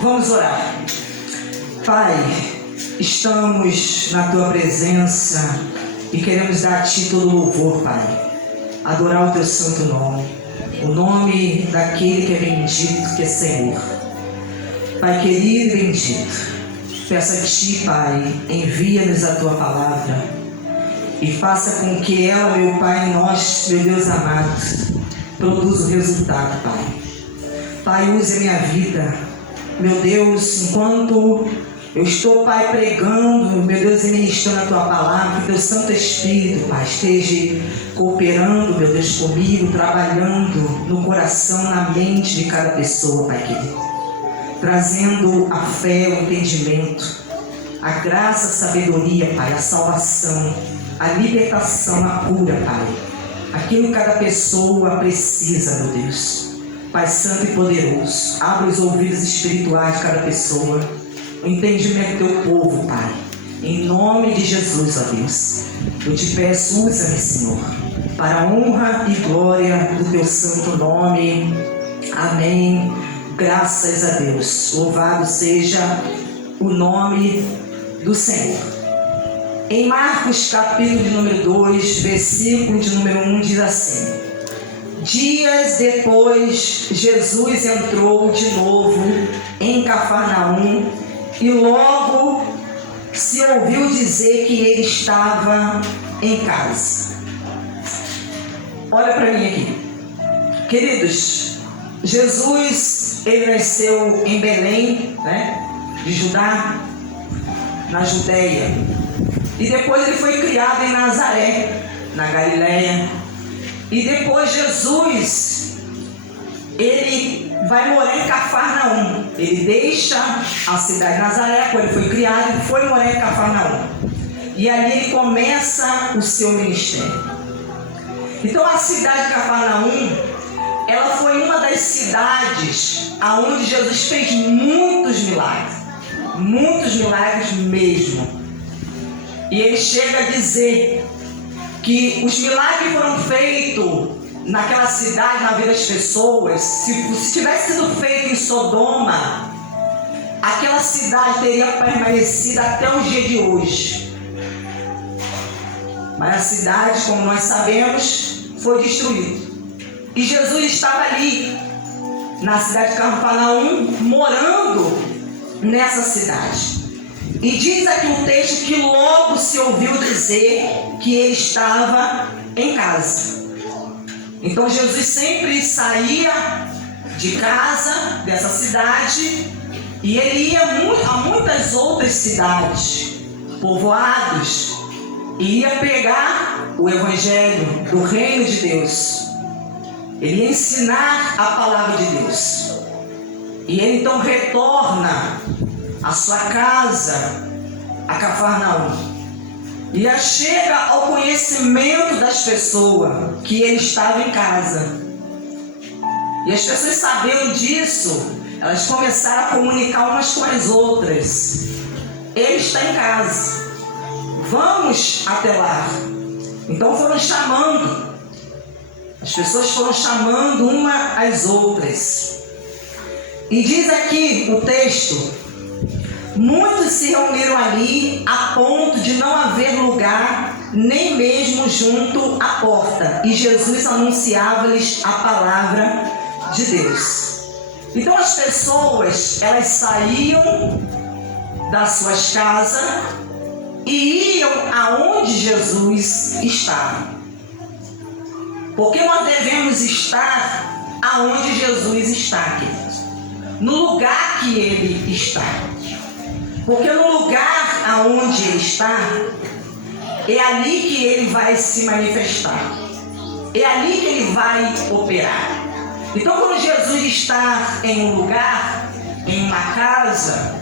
Vamos orar. Pai, estamos na Tua presença e queremos dar a Ti todo louvor, Pai. Adorar o Teu santo nome, o nome daquele que é bendito, que é Senhor. Pai querido e bendito, peço a Ti, Pai, envia-nos a Tua palavra e faça com que ela, meu Pai, nós, meu Deus amado, produza o resultado, Pai. Pai, use a minha vida. Meu Deus, enquanto eu estou, Pai, pregando, meu Deus, e ministrando a Tua palavra, que Teu Santo Espírito, Pai, esteja cooperando, meu Deus, comigo, trabalhando no coração, na mente de cada pessoa, Pai querido, trazendo a fé, o entendimento, a graça, a sabedoria, Pai, a salvação, a libertação, a cura, Pai, aquilo que cada pessoa precisa, meu Deus. Pai Santo e Poderoso, abre os ouvidos espirituais de cada pessoa, o entendimento do Teu povo, Pai. Em nome de Jesus, ó Deus, eu te peço, usa-me, Senhor, para a honra e glória do Teu santo nome. Amém. Graças a Deus. Louvado seja o nome do Senhor. Em Marcos, capítulo de número 2, versículo de número 1, diz assim: Dias depois, Jesus entrou de novo em Cafarnaum e logo se ouviu dizer que ele estava em casa. Olha para mim aqui. Queridos, Jesus, ele nasceu em Belém, de Judá, na Judéia. E depois ele foi criado em Nazaré, na Galileia. E depois Jesus, ele vai morar em Cafarnaum. Ele deixa a cidade de Nazaré, quando ele foi criado, e foi morar em Cafarnaum. E ali ele começa o seu ministério. Então a cidade de Cafarnaum, ela foi uma das cidades onde Jesus fez muitos milagres mesmo. E ele chega a dizer que os milagres foram feitos naquela cidade, na vida das pessoas. Se tivesse sido feito em Sodoma, aquela cidade teria permanecido até o dia de hoje. Mas a cidade, como nós sabemos, foi destruída. E Jesus estava ali, na cidade de Cafarnaum, morando nessa cidade. E diz aqui o texto que logo se ouviu dizer que ele estava em casa. Então Jesus sempre saía de casa, dessa cidade, e ele ia a muitas outras cidades, povoados, e ia pregar o evangelho do reino de Deus. Ele ia ensinar a palavra de Deus. E ele então retorna a sua casa, a Cafarnaum, e chega ao conhecimento das pessoas que ele estava em casa. E as pessoas sabendo disso, elas começaram a comunicar umas com as outras: ele está em casa, vamos até lá. Então foram chamando, as pessoas foram chamando uma às outras. E diz aqui o texto: muitos se reuniram ali a ponto de não haver lugar, nem mesmo junto à porta. E Jesus anunciava-lhes a palavra de Deus. Então as pessoas, elas saíam das suas casas e iam aonde Jesus estava. Porque nós devemos estar aonde Jesus está, queridos. No lugar que Ele está. Porque no lugar aonde Ele está, é ali que Ele vai se manifestar. É ali que Ele vai operar. Então quando Jesus está em um lugar, em uma casa,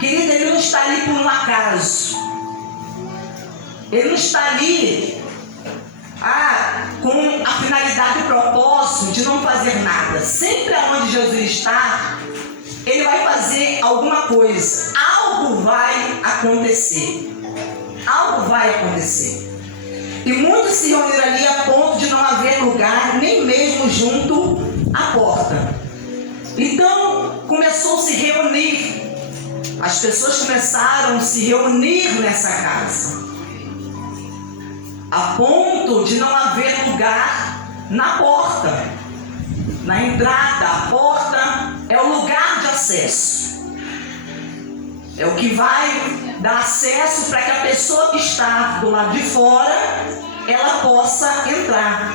querido, Ele não está ali por um acaso. Ele não está ali com a finalidade e o propósito de não fazer nada. Sempre aonde Jesus está, Ele vai fazer alguma coisa. Algo vai acontecer. Algo vai acontecer. E muitos se reuniram ali a ponto de não haver lugar, nem mesmo junto à porta. Então começou as pessoas começaram a se reunir nessa casa, a ponto de não haver lugar na porta, na entrada. A porta é o lugar de acesso, é o que vai dar acesso para que a pessoa que está do lado de fora, ela possa entrar.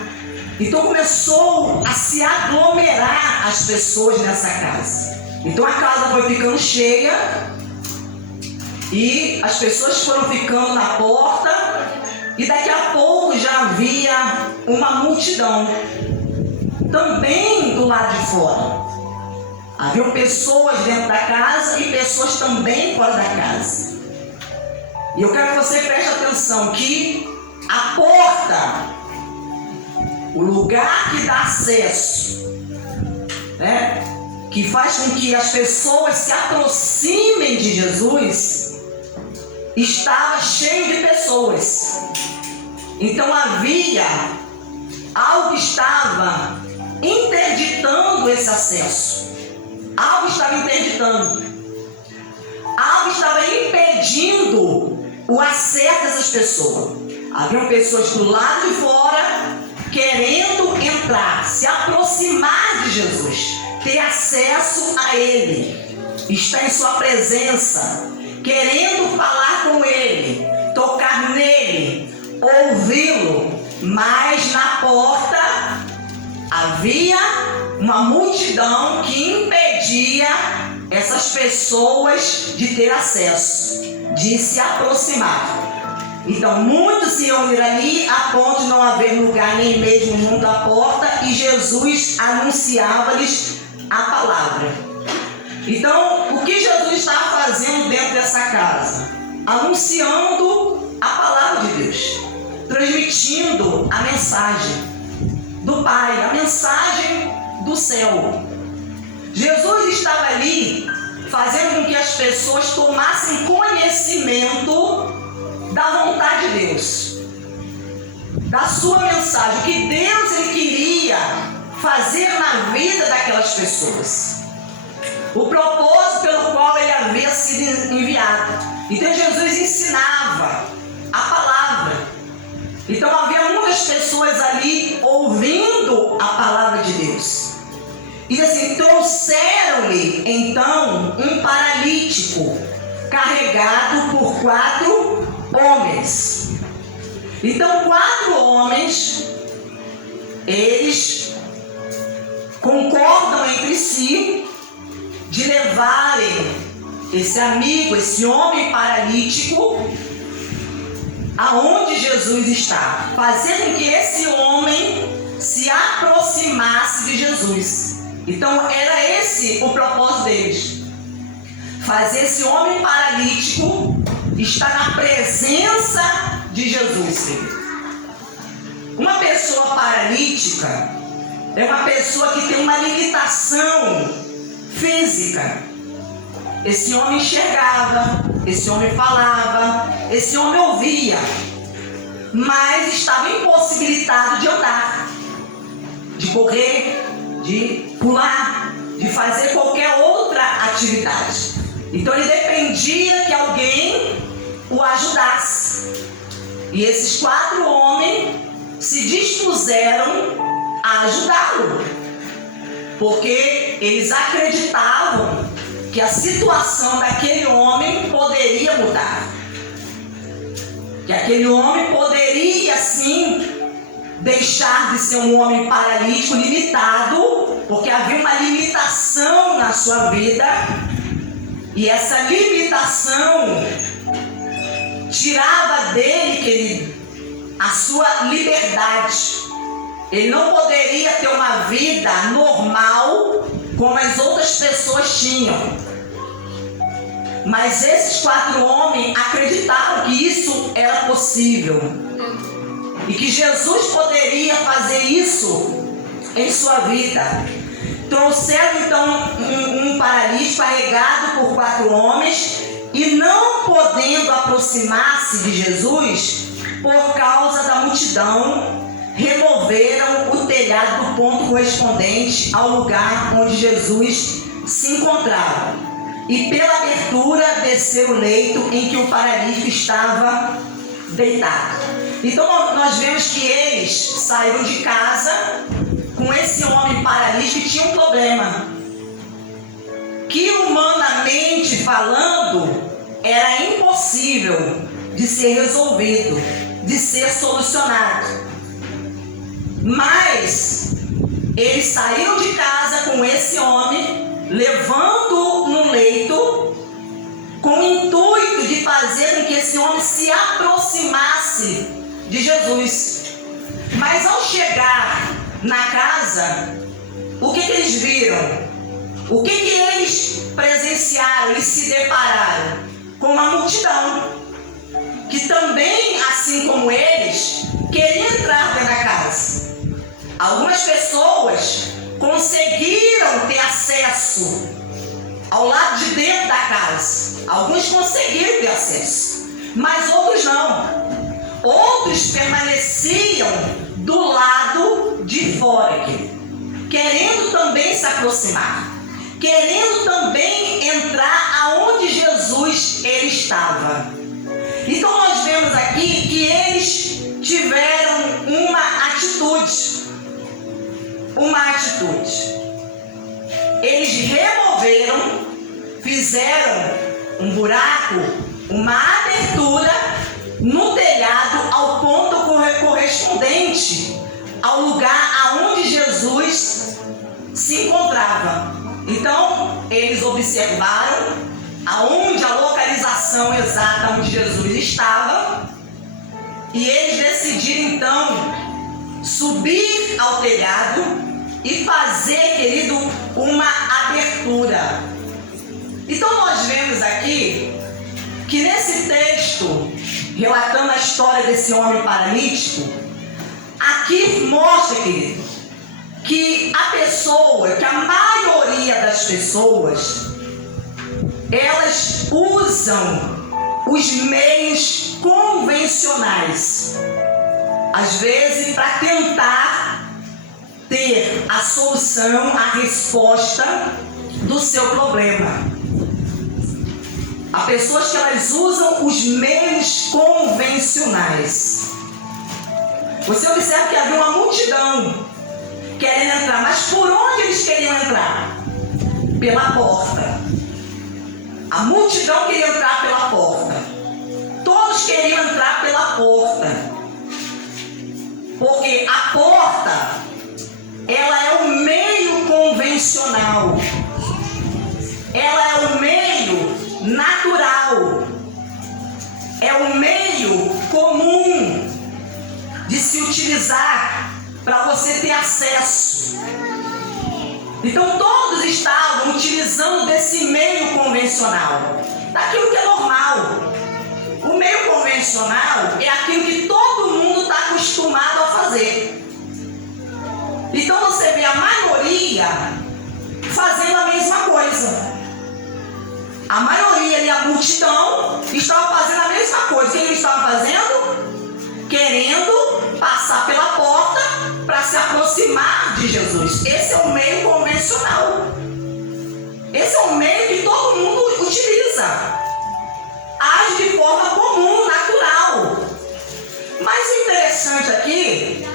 Então começou a se aglomerar as pessoas nessa casa. Então a casa foi ficando cheia e as pessoas foram ficando na porta, e daqui a pouco já havia uma multidão também do lado de fora. Haviam pessoas dentro da casa e pessoas também fora da casa. E eu quero que você preste atenção que a porta, o lugar que dá acesso, né, que faz com que as pessoas se aproximem de Jesus, estava cheio de pessoas. Então havia algo que estava interditando esse acesso. Algo estava interditando. Algo estava impedindo o acesso dessas pessoas. Haviam pessoas do lado de fora querendo entrar, se aproximar de Jesus, ter acesso a Ele, estar em sua presença, querendo falar com Ele, tocar nele, ouvi-lo. Mas na porta havia uma multidão que impedia essas pessoas de ter acesso, de se aproximar. Então muitos se reuniram ali a ponto de não haver lugar nem mesmo junto à porta, e Jesus anunciava-lhes a palavra. Então o que Jesus estava fazendo dentro dessa casa? Anunciando a palavra de Deus, transmitindo a mensagem do Pai, a mensagem do céu. Jesus estava ali fazendo com que as pessoas tomassem conhecimento da vontade de Deus, da sua mensagem, o que Deus ele queria fazer na vida daquelas pessoas, o propósito pelo qual ele havia sido enviado. Então Jesus ensinava a palavra. Então havia muitas pessoas ali ouvindo a palavra de Deus. E assim, trouxeram-lhe então um paralítico carregado por 4 homens. Então 4 homens, eles concordam entre si de levarem esse amigo, esse homem paralítico, aonde Jesus está, fazer com que esse homem se aproximasse de Jesus. Então era esse o propósito deles, fazer esse homem paralítico estar na presença de Jesus. Uma pessoa paralítica é uma pessoa que tem uma limitação física. Esse homem enxergava, esse homem falava, esse homem ouvia, mas estava impossibilitado de andar, de correr, de pular, de fazer qualquer outra atividade. Então ele dependia que alguém o ajudasse. E esses 4 homens se dispuseram a ajudá-lo, porque eles acreditavam que a situação daquele homem poderia mudar, que aquele homem poderia sim deixar de ser um homem paralítico limitado, porque havia uma limitação na sua vida, e essa limitação tirava dele a sua liberdade. Ele não poderia ter uma vida normal como as outras pessoas tinham. Mas esses 4 homens acreditavam que isso era possível e que Jesus poderia fazer isso em sua vida. Trouxeram então um paralítico carregado por 4 homens, e não podendo aproximar-se de Jesus por causa da multidão, removeram o telhado do ponto correspondente ao lugar onde Jesus se encontrava. e pela abertura descer o leito em que o paralítico estava deitado. Então nós vemos que eles saíram de casa com esse homem paralítico e tinha um problema, que humanamente falando era impossível de ser resolvido, de ser solucionado. Mas eles saíram de casa com esse homem, levando-o no leito, com o intuito de fazer com que esse homem se aproximasse de Jesus. Mas ao chegar na casa, o que eles viram? O que eles presenciaram? Eles se depararam com uma multidão que também, assim como eles, queria entrar dentro da casa. Algumas pessoas conseguiram ter acesso ao lado de dentro da casa. Alguns conseguiram ter acesso, mas outros não. Outros permaneciam do lado de fora, querendo também se aproximar, querendo também entrar aonde Jesus ele estava. Então nós vemos aqui que eles tiveram uma atitude. Eles removeram, fizeram um buraco, uma abertura no telhado ao ponto correspondente ao lugar aonde Jesus se encontrava. Então eles observaram aonde a localização exata onde Jesus estava, e eles decidiram então subir ao telhado e fazer, querido, uma abertura. Então nós vemos aqui que nesse texto, relatando a história desse homem paralítico, aqui mostra, querido, que a maioria das pessoas, elas usam os meios convencionais, às vezes para tentar ter a solução, a resposta do seu problema. Há pessoas que elas usam os meios convencionais. Você observa que havia uma multidão querendo entrar, mas por onde eles queriam entrar? Pela porta. A multidão queria entrar pela porta. Todos queriam entrar pela porta. Porque a porta, ela é o meio convencional. Ela é o meio natural. É o meio comum de se utilizar para você ter acesso. Então todos estavam utilizando desse meio convencional, daquilo que é normal. O meio convencional é aquilo que todo mundo está acostumado a fazer. Então você vê a maioria fazendo a mesma coisa. A maioria e a multidão estava fazendo a mesma coisa. O que eles estavam fazendo? Querendo passar pela porta para se aproximar de Jesus. Esse é o meio convencional. Esse é o meio que todo mundo utiliza. Age de forma comum, natural. Mas o interessante aqui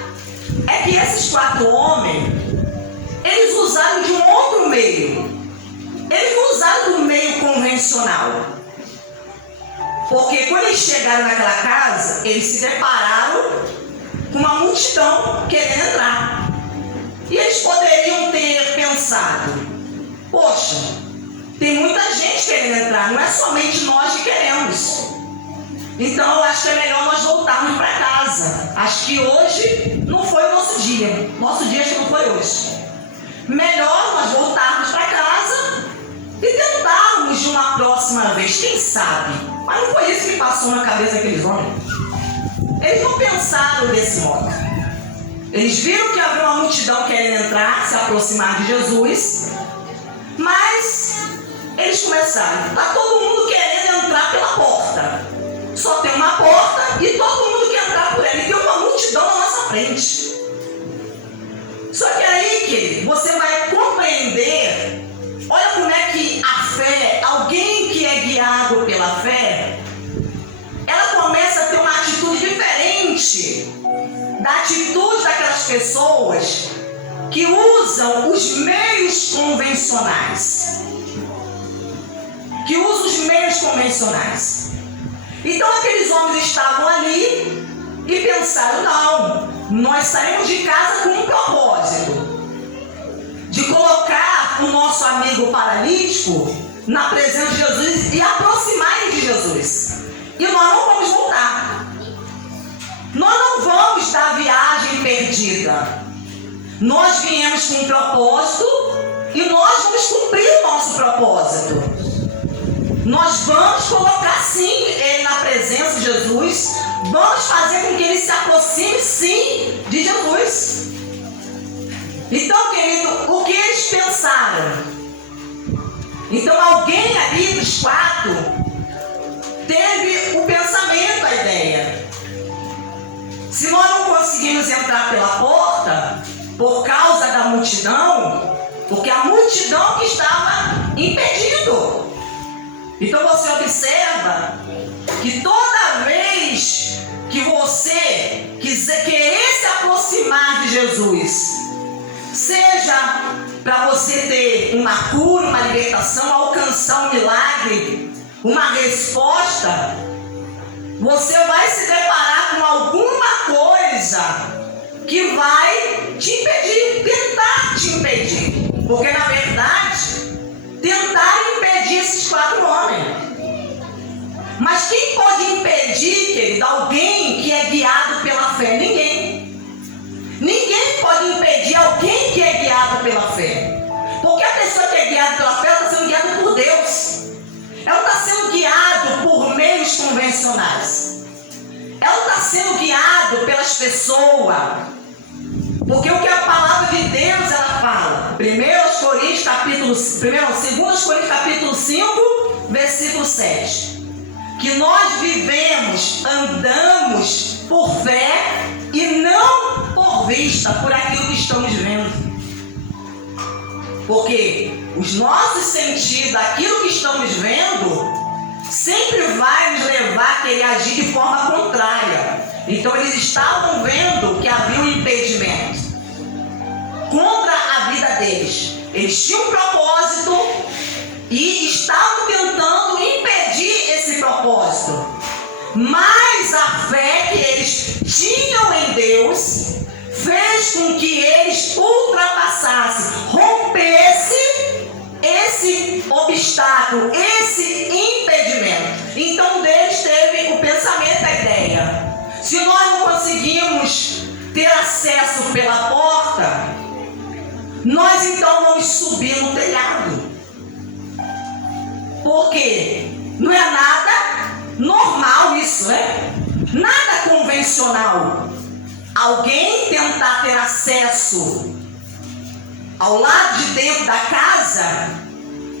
é que esses 4 homens, eles usaram de um outro meio. Eles não usaram do meio convencional. Porque quando eles chegaram naquela casa, eles se depararam com uma multidão querendo entrar. E eles poderiam ter pensado: poxa, tem muita gente querendo entrar, não é somente nós que queremos. Então eu acho que é melhor nós voltarmos para casa. Acho que hoje não foi o nosso dia. Nosso dia acho que não foi hoje. Melhor nós voltarmos para casa e tentarmos de uma próxima vez, quem sabe. Mas não foi isso que passou na cabeça daqueles homens. Eles não pensaram desse modo. Eles viram que havia uma multidão querendo entrar, se aproximar de Jesus, mas eles começaram: está todo mundo querendo entrar pela porta. Só tem uma porta e todo mundo quer entrar por ela. E tem uma multidão na nossa frente. Só que aí, querido, você vai compreender. Olha como é que a fé, alguém guiado pela fé, ela começa a ter uma atitude diferente da atitude daquelas pessoas que usam os meios convencionais. Então aqueles homens estavam ali e pensaram: não, nós saímos de casa com um propósito, de colocar o nosso amigo paralítico na presença de Jesus e aproximar de Jesus. E nós não vamos voltar. Nós não vamos dar viagem perdida. Nós viemos com um propósito e nós vamos cumprir o nosso propósito. Nós vamos colocar sim ele na presença de Jesus. Vamos fazer com que ele se aproxime sim de Jesus. Então, querido, o que eles pensaram? Então alguém ali dos quatro teve o pensamento, a ideia: se nós não conseguimos entrar pela porta por causa da multidão, porque a multidão que estava impedindo. Então você observa que toda vez que você querer se aproximar de Jesus, seja para você ter uma cura, uma libertação, alcançar um milagre, uma resposta, você vai se deparar com alguma coisa que vai te impedir, tentar te impedir. Porque na verdade, tentaram impedir esses quatro homens. Mas quem pode impedir, querido, alguém que é guiado pela fé? Ninguém. Ninguém pode impedir alguém que é guiado pela fé. Porque a pessoa que é guiada pela fé, ela está sendo guiada por Deus. Ela está sendo guiada por meios convencionais. Ela está sendo guiada pelas pessoas. Porque o que a palavra de Deus ela fala? 2 Coríntios capítulo 5, versículo 7. Que nós vivemos, andamos por fé e não por vista, por aquilo que estamos vendo. Porque os nossos sentidos, aquilo que estamos vendo, sempre vai nos levar a querer agir de forma contrária. Então eles estavam vendo que havia um impedimento contra a vida deles. Eles tinham um propósito e estavam tentando impedir esse propósito. Mas a fé que eles tinham em Deus fez com que eles ultrapassassem, rompessem esse obstáculo, esse impedimento. Então Deus teve o pensamento, a ideia: se nós não conseguimos ter acesso pela porta, nós então vamos subir no telhado. Porque não é nada normal isso, né? Nada convencional. Alguém tentar ter acesso ao lado de dentro da casa,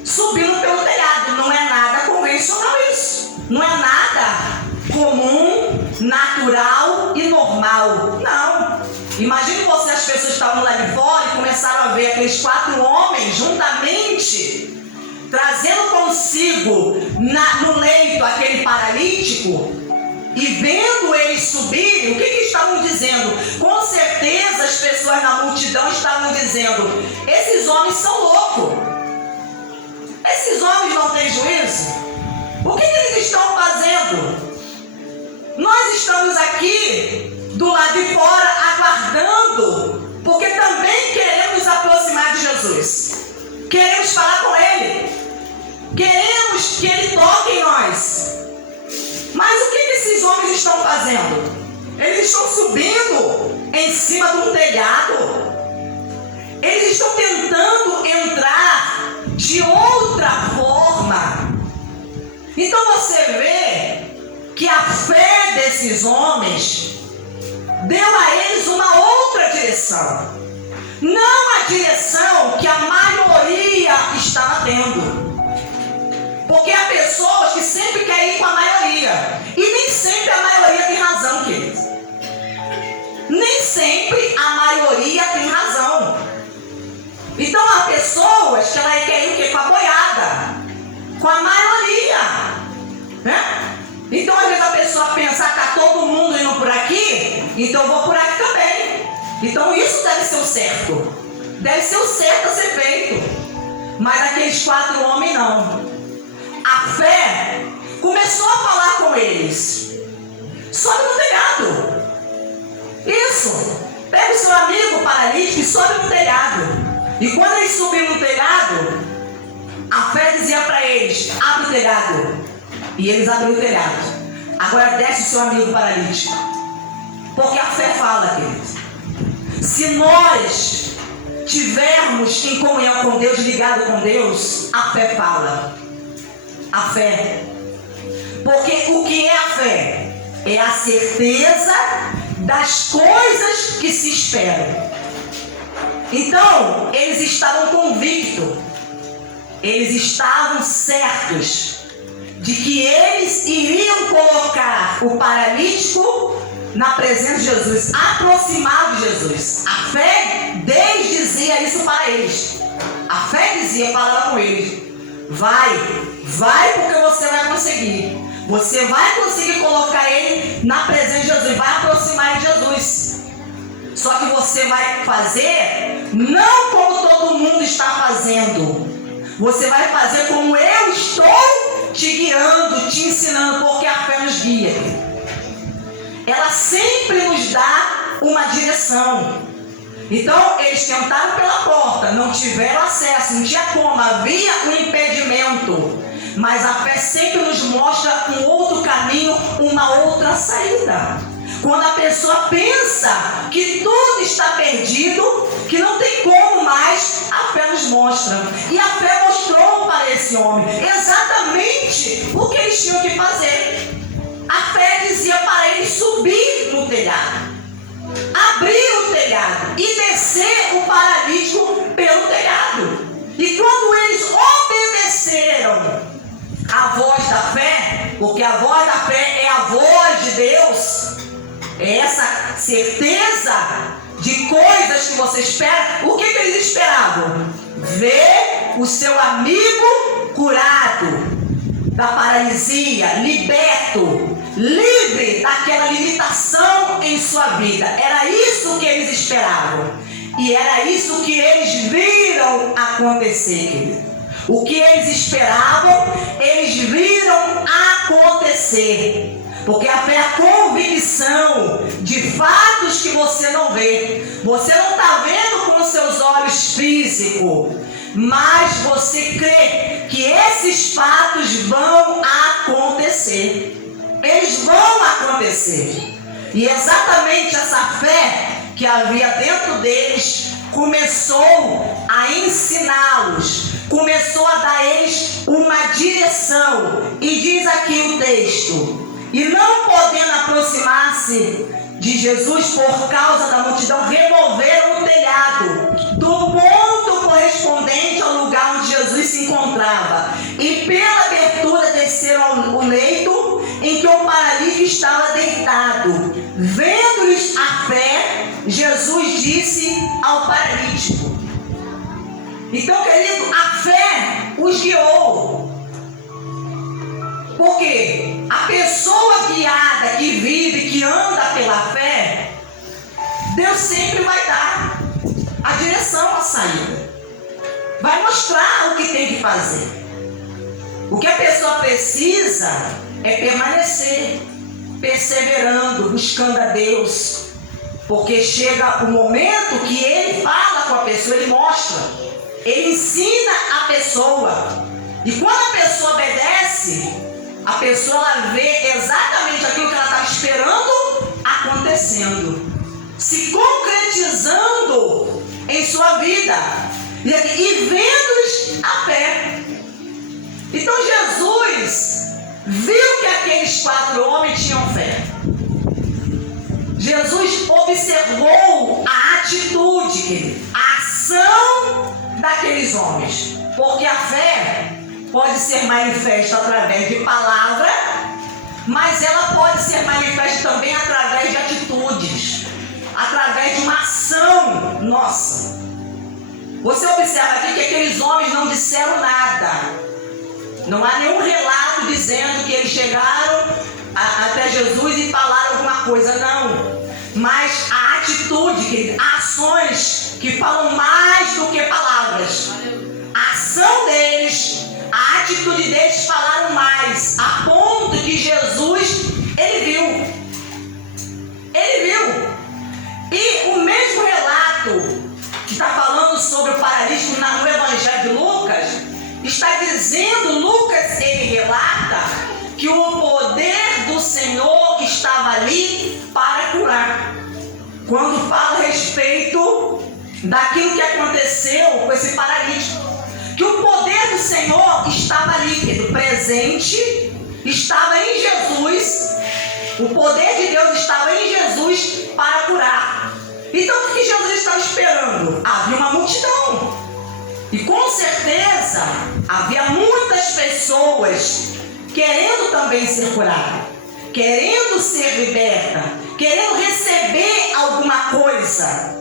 subindo pelo telhado. Não é nada convencional isso. Não é nada comum, natural e normal. Não. Imagine você, as pessoas estavam lá de fora e começaram a ver aqueles quatro homens juntamente trazendo consigo no leito aquele paralítico, e vendo eles subirem, o que estavam dizendo? Com certeza as pessoas na multidão estavam dizendo: esses homens são loucos, esses homens não têm juízo, o que eles estão fazendo? Nós estamos aqui do lado de fora aguardando, porque também queremos nos aproximar de Jesus, queremos falar com Ele, queremos que Ele toque em nós. Mas o que esses homens estão fazendo? Eles estão subindo em cima de um telhado. Eles estão tentando entrar de outra forma. Então você vê que a fé desses homens deu a eles uma outra direção. Não a direção que a maioria estava tendo. Porque há pessoas que sempre querem ir com a maioria. E nem sempre a maioria tem razão, queridos. Nem sempre a maioria tem razão. Então há pessoas que ela quer ir o quê? Com a boiada, com a maioria. eu vou por aqui também. Então isso deve ser o certo. Deve ser o certo a ser feito. Mas aqueles 4 homens não. A fé começou a falar com eles. Sobe no telhado. Isso. Pega o seu amigo paralítico e sobe no telhado. E quando eles subiram no telhado, a fé dizia para eles: abre o telhado. E eles abriram o telhado. Agora desce o seu amigo paralítico. Porque a fé fala, queridos. Se nós tivermos em comunhão com Deus, ligado com Deus, a fé fala. A fé. Porque o que é a fé? É a certeza das coisas que se esperam. Então, eles estavam convictos, eles estavam certos de que eles iriam colocar o paralítico na presença de Jesus, aproximar de Jesus. A fé Deus dizia isso para eles. A fé dizia, falando com eles: vai porque você vai conseguir. Você vai conseguir colocar ele na presença de Jesus, vai aproximar de Jesus. Só que você vai fazer não como todo mundo está fazendo. Você vai fazer como eu estou te guiando, te ensinando, porque a fé nos guia. Ela sempre nos dá uma direção. Então, eles tentaram pela porta, não tiveram acesso, não tinha como, havia um impedimento. Mas a fé sempre nos mostra um outro caminho, uma outra saída. Quando a pessoa pensa que tudo está perdido, que não tem como mais, a fé nos mostra. E a fé mostrou para esse homem exatamente o que eles tinham que fazer. A fé dizia para ele subir no telhado, abrir o telhado e descer o paralítico pelo telhado. E quando eles obedeceram a voz da fé, porque a voz da fé é a voz de Deus, é essa certeza de coisas que você espera. O que eles esperavam? Ver o seu amigo curado da paralisia, liberto, livre daquela limitação em sua vida. Era isso que eles esperavam. E era isso que eles viram acontecer, querido. O que eles esperavam, eles viram acontecer. Porque a fé é a convicção de fatos que você não vê. Você não está vendo com os seus olhos físicos, mas você crê que esses fatos vão acontecer. Eles vão acontecer. E exatamente essa fé que havia dentro deles começou a ensiná-los, começou a dar a eles uma direção. E diz aqui o texto: e não podendo aproximar-se de Jesus por causa da multidão, removeram o telhado do ponto correspondente ao lugar onde Jesus se encontrava, e pela abertura desceram o leito em que o paralítico estava deitado. Vendo-lhes a fé, Jesus disse ao paralítico. Então, querido, a fé os guiou. Porque a pessoa guiada que vive, que anda pela fé, Deus sempre vai dar a direção, a saída. Vai mostrar o que tem que fazer. O que a pessoa precisa é permanecer, perseverando, buscando a Deus. Porque chega o momento que Ele fala com a pessoa, Ele mostra, Ele ensina a pessoa. E quando a pessoa obedece, a pessoa ela vê exatamente aquilo que ela estava esperando acontecendo, se concretizando em sua vida, e vendo-lhes a fé. Então Jesus viu que aqueles 4 homens tinham fé. Jesus observou a atitude, querido, a ação daqueles homens, porque a fé pode ser manifesta através de palavra, mas ela pode ser manifesta também através de atitudes, através de uma ação nossa. Você observa aqui que aqueles homens não disseram nada. Não há nenhum relato dizendo que eles chegaram, até Jesus e falar alguma coisa, não. Mas a atitude, querido, ações que falam mais do que palavras. A ação deles, a atitude deles falaram mais, a ponto que Jesus, ele viu. E o mesmo relato que está falando sobre o paralítico no Evangelho de Lucas, está dizendo, Lucas, ele relata que o poder do Senhor estava ali para curar. Quando fala a respeito daquilo que aconteceu com esse paralítico, que o poder do Senhor estava ali, querido, presente, estava em Jesus. O poder de Deus estava em Jesus para curar. Então o que Jesus estava esperando? Havia uma multidão. E com certeza havia muitas pessoas querendo também ser curadas, querendo ser liberta, querendo receber alguma coisa.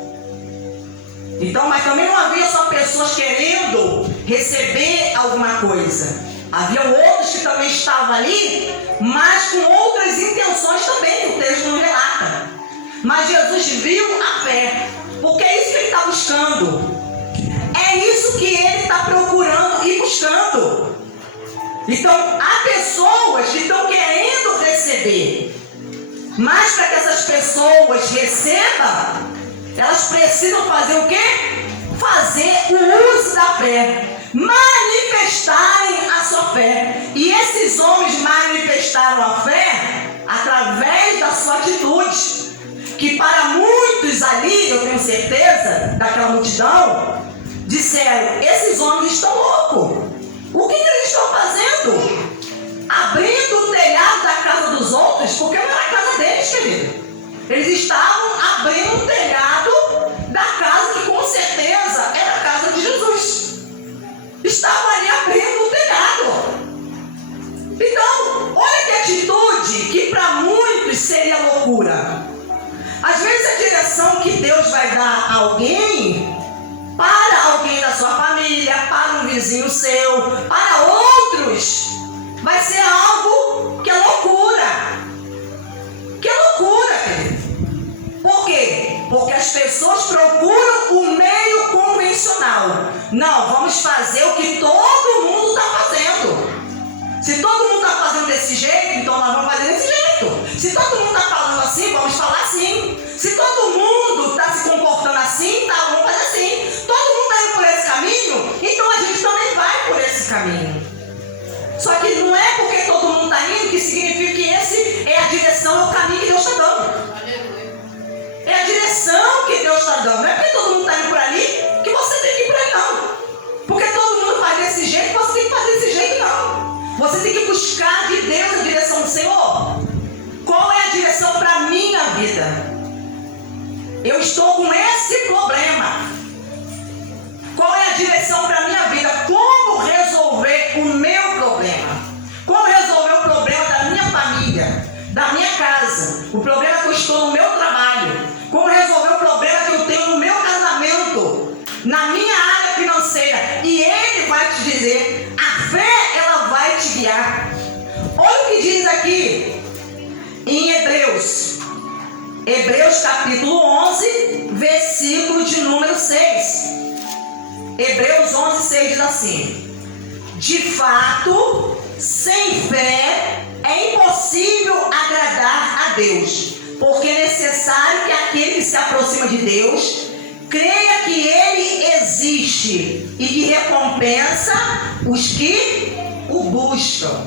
Então, mas também não havia só pessoas querendo receber alguma coisa. Havia outros que também estavam ali, mas com outras intenções também, que o texto não relata. Mas Jesus viu a fé, porque é isso que ele está buscando. É isso que ele está procurando e buscando. Então, há pessoas que estão querendo receber, mas para que essas pessoas recebam, elas precisam fazer o quê? Fazer o uso da fé, manifestarem a sua fé. E esses homens manifestaram a fé através da sua atitude, que para muitos ali, eu tenho certeza, daquela multidão, disseram: esses homens estão loucos. O que eles estão fazendo? Abrindo o telhado da casa dos outros, porque não era a casa deles, querido. Eles estavam abrindo o telhado da casa que com certeza era a casa de Jesus. Estavam ali abrindo o telhado. Então, olha que atitude que para muitos seria loucura. Às vezes a direção que Deus vai dar a alguém, para alguém da sua família, para um vizinho seu, para outros, vai ser algo que é loucura. Que é loucura, querido. Por quê? Porque as pessoas procuram o meio convencional. Não, vamos fazer o que todo mundo está fazendo. Se todo mundo está fazendo desse jeito, então nós vamos fazer desse jeito. Se todo mundo está falando assim, vamos falar assim. Se todo mundo está se comportando assim, tá, vamos fazer assim. Todo mundo está indo por esse caminho, então a gente também vai por esse caminho. Só que não é porque todo mundo está indo que significa que esse é a direção, é o caminho que Deus está dando. É a direção que Deus está dando. Não é porque todo mundo está indo por ali que você tem que ir por ali, não. Porque todo mundo faz desse jeito, você tem que fazer desse jeito, não. Você tem que buscar de Deus a direção do Senhor. Qual é a direção para a minha vida? Eu estou com esse problema. Qual é a direção para a minha vida? Como resolver o meu problema? Como resolver o problema da minha família, da minha casa? O problema que eu estou no meu trabalho? Como resolver o problema que eu tenho no meu casamento? Na minha área financeira? E Ele vai te dizer, a fé, ela vai te guiar. Olha o que diz aqui em Hebreus capítulo 11, versículo de número 6. Hebreus 11, 6 diz assim: de fato, sem fé é impossível agradar a Deus, porque é necessário que aquele que se aproxima de Deus creia que Ele existe e que recompensa os que o buscam.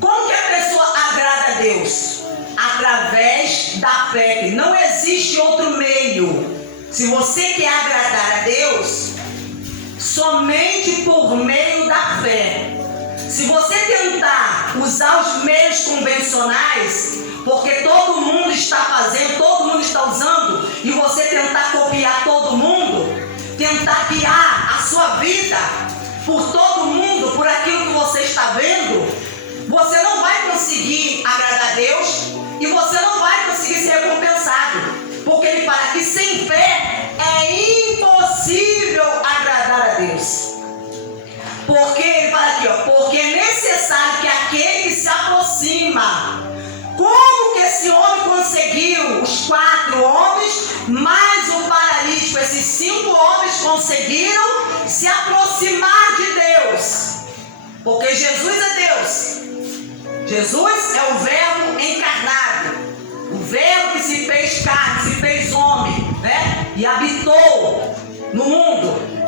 Como que a pessoa agrada a Deus? Através da fé. Não existe outro meio. Se você quer agradar a Deus, somente por meio da fé. Se você tentar usar os meios convencionais, porque todo mundo está fazendo, todo mundo está usando, e você tentar copiar todo mundo, tentar guiar a sua vida por todo mundo, por aquilo que você está vendo, você não vai conseguir agradar a Deus e você não vai conseguir ser recompensado. Porque ele fala que sem fé é impossível agradar a Deus. Porque ele fala aqui, ó, porque é necessário que aquele que se aproxima homens, mas o paralítico, esses 5 homens conseguiram se aproximar de Deus. Porque Jesus é Deus. Jesus é o Verbo encarnado. O Verbo que se fez carne, se fez homem, né? E habitou no mundo.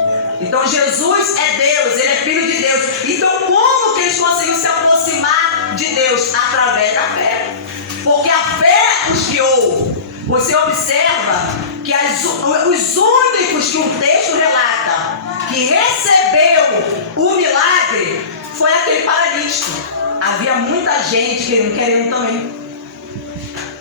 Então Jesus é Deus, Ele é Filho de Deus. Então como que eles conseguiram se aproximar de Deus? Através da fé. Porque a fé os guiou. Você observa que os únicos que o texto relata que recebeu o milagre foi aquele paralítico. Havia muita gente querendo também.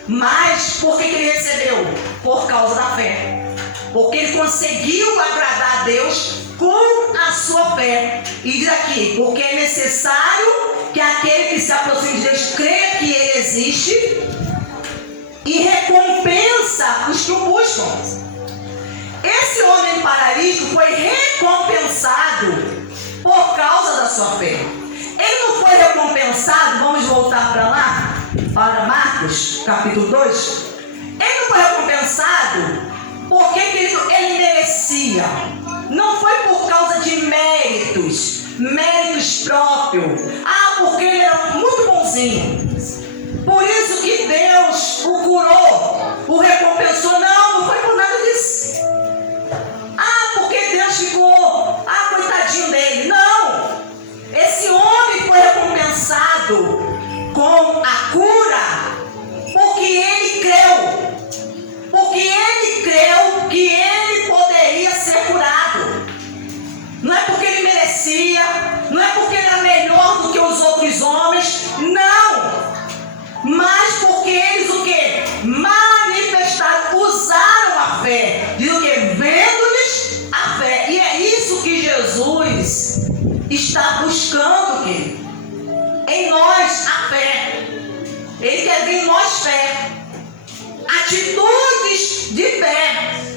Mas por que ele recebeu? Por causa da fé. Porque ele conseguiu agradar a Deus com a sua fé. E diz aqui, porque é necessário que aquele que se aproxime de Deus creia que Ele existe e recompensa os que o buscam. Esse homem paralítico foi recompensado por causa da sua fé. Ele não foi recompensado, vamos voltar para lá, para Marcos, capítulo 2. Ele não foi recompensado porque ele merecia. Não foi por causa de méritos próprios. Porque ele era muito bonzinho. Por isso que Deus o curou, o recompensou. Não foi por nada disso. Porque Deus ficou, coitadinho dele. Não. Esse homem foi recompensado com a cura porque ele creu. Porque ele creu que ele poderia ser curado. Não é porque ele merecia, não é porque ele era melhor do que os outros homens, não. Mas porque eles o quê? Manifestaram, usaram a fé. Diz o quê? Vendo-lhes a fé. E é isso que Jesus está buscando, querido. Em nós a fé. Ele quer ver em nós fé. Atitudes de fé.